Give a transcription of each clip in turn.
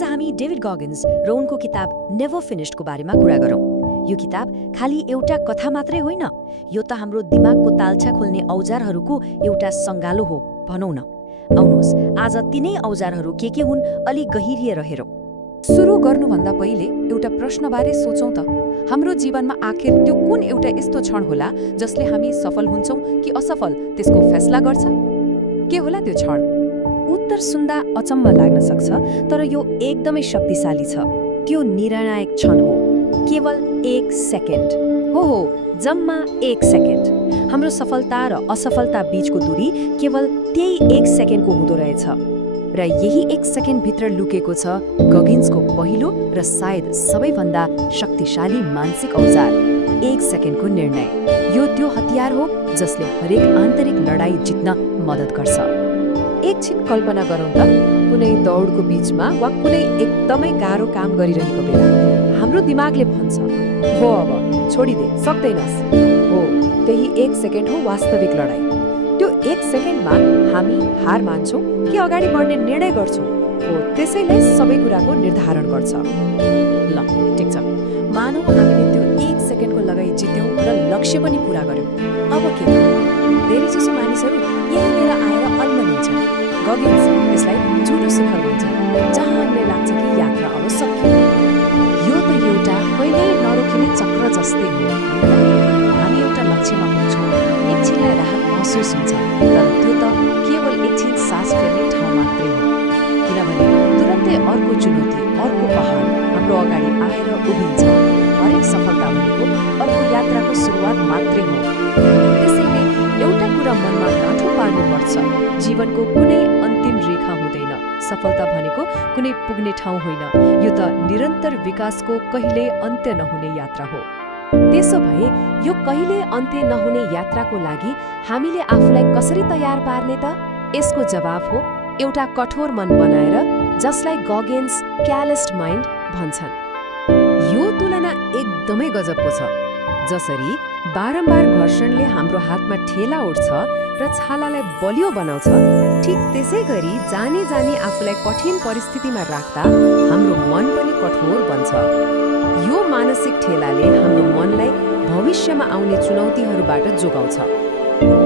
आज हामी David Goggins र उनको किताब नेभर फिनिश्डको बारेमा कुरा गरौँ। यो किताब खाली एउटा कथा मात्रै होइन, यो त हाम्रो दिमागको तालछा खोल्ने औजारहरूको एउटा सङ्गालो हो भनौँ न। आउनुहोस् आज तिनै औजारहरू के हुन् अलि गहिरिएर हेरौँ। सुरु गर्नुभन्दा पहिले एउटा प्रश्नबारे सोचौँ त। हाम्रो जीवनमा आखिर त्यो कुन एउटा यस्तो क्षण होला जसले हामी सफल हुन्छौँ कि असफल त्यसको फैसला गर्छ? के होला त्यो क्षण? उत्तर सुन्दा अचम्म लाग्न सक्छ, तर यो एकदमै शक्तिशाली छ। त्यो निर्णायक क्षण हो, केवल 1 सेकेन्ड हो, जम्मा 1 सेकेन्ड। हाम्रो सफलता र असफलता बीचको दूरी केवल त्यही 1 सेकेन्डको हुँदो रहेछ। र यही 1 सेकेन्डभित्र लुकेको छ गगिन्सको पहिलो र सायद सबैभन्दा शक्तिशाली मानसिक औजार, 1 सेकेन्डको निर्णय। यो त्यो हतियार हो जसले हरेक आन्तरिक लडाई जित्न मद्दत गर्छ। एकछिन कल्पना गरौँ त, कुनै दौडको बीचमा वा कुनै एकदमै गाह्रो काम गरिरहेको बेला हाम्रो दिमागले भन्छ, हो अब छोडिदे, सक्दैनस्। हो, त्यही 1 सेकेन्ड हो वास्तविक लडाई। त्यो 1 सेकेन्डमा हामी हार मान्छौँ कि अगाडि बढ्ने निर्णय गर्छौँ, हो त्यसैले सबै कुराको निर्धारण गर्छ। ल ठिक छ, मानौँ हामीले त्यो 1 सेकेन्डको लगाई जित्यौँ र लक्ष्य पनि पुरा गर्यौँ। अब के? धेरैजसो मानिसहरू यहीँनिर आएर अल्मलिन्छन्। गगिन्स यसलाई झुटो शिखर भन्छ, जहाँ हामीलाई लाग्छ कि यात्रा अब सकियो। यो त एउटा कहिल्यै नरोकिने चक्र जस्तै हो। हामी एउटा लक्ष्यमा पुग्छौँ, एकछिनलाई राहत महसुस हुन्छ, तर त्यो त केवल एकछिन सास फेर्ने ठाउँ मात्रै हो, किनभने तुरन्तै अर्को चुनौती, अर्को पहाड हाम्रो अगाडि आएर उभिन्छ। हरेक सफलता भनेको अर्को यात्राको सुरुवात मात्रै हो। त्यसैले एउटा कुरा मनमा गाँठो पार्नुपर्छ, जीवनको कुनै अन्तिम रेखा हुँदैन। सफलता भनेको कुनै पुग्ने ठाउँ होइन, यो त निरन्तर विकासको कहिल्यै अन्त्य नहुने यात्रा हो। त्यसो भए यो कहिल्यै अन्त्य नहुने यात्राको लागि हामीले आफूलाई कसरी तयार पार्ने त? यसको जवाफ हो एउटा कठोर मन बनाएर, जसलाई गगिन्स क्यालेस्ड माइन्ड भन्छन्। यो तुलना एकदमै गजबको छ। जसरी बारम्बार घर्षणले हाम्रो हातमा ठेला उठ्छ र छालालाई बलियो बनाउँछ, ठिक त्यसै गरी जानी जानी आफूलाई कठिन परिस्थितिमा राख्दा हाम्रो मन पनि कठोर बन्छ। यो मानसिक ठेलाले हाम्रो मनलाई भविष्यमा आउने चुनौतीहरूबाट जोगाउँछ।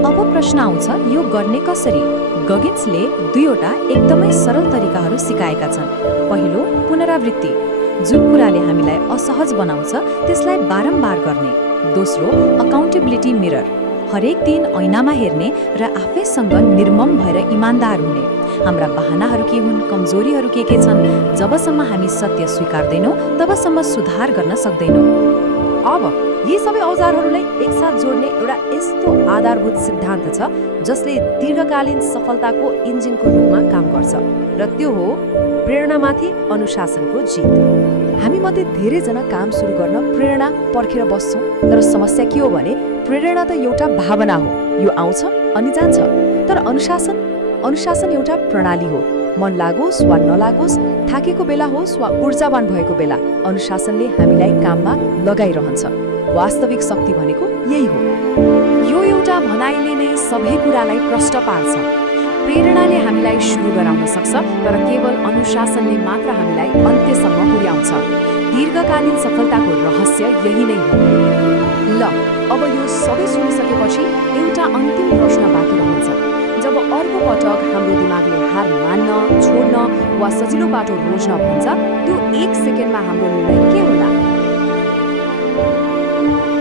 अब प्रश्न आउँछ, यो गर्ने कसरी? गगिन्सले 2वटा एकदमै सरल तरिकाहरू सिकाएका छन्। पहिलो, पुनरावृत्ति, जुन कुराले हामीलाई असहज बनाउँछ त्यसलाई बारम्बार गर्ने। दोस्रो, अकाउन्टेबिलिटी मिरर, हरेक दिन ऐनामा हेर्ने र आफैसँग निर्मम भएर इमान्दार हुने। हाम्रा बहानाहरू के हुन्, कमजोरीहरू के छन्, जबसम्म हामी सत्य स्वीकार्दैनौँ तबसम्म सुधार गर्न सक्दैनौँ। अब यी सबै औजारहरूलाई एकसाथ जोड्ने एउटा यस्तो आधारभूत सिद्धान्त छ जसले दीर्घकालीन सफलताको इन्जिनको रूपमा काम गर्छ, र त्यो हो प्रेरणामाथि अनुशासनको जित। हामी मध्ये धेरैजना काम सुरु गर्न प्रेरणा पर्खेर बस्छौँ, तर समस्या के हो भने प्रेरणा त एउटा भावना हो, यो आउँछ अनि जान्छ। तर अनुशासन एउटा प्रणाली हो। मन लागोस् वा नलागोस्, थाकेको बेला होस् वा ऊर्जावान भएको बेला, अनुशासनले हामीलाई काममा लगाइरहन्छ। वास्तविक शक्ति भनेको यही हो। यो एउटा भनाइले नै सबै कुरालाई प्रष्ट पार्छ। प्रेरणाले हामीलाई सुरु गराउन सक्छ, तर केवल अनुशासनले मात्र हामीलाई अन्त्यसम्म पुर्याउँछ। दीर्घकालीन सफलताको रहस्य यही नै हो। ल, अब यो सबै सुनिसकेपछि एउटा अन्तिम प्रश्न बाँकी रहन्छ। जब अर्को पटक हाम्रो दिमागले हार मान्न, छोड्न वा सजिलो बाटो रोज्न भन्छ, त्यो 1 सेकेन्डमा हाम्रो निर्णय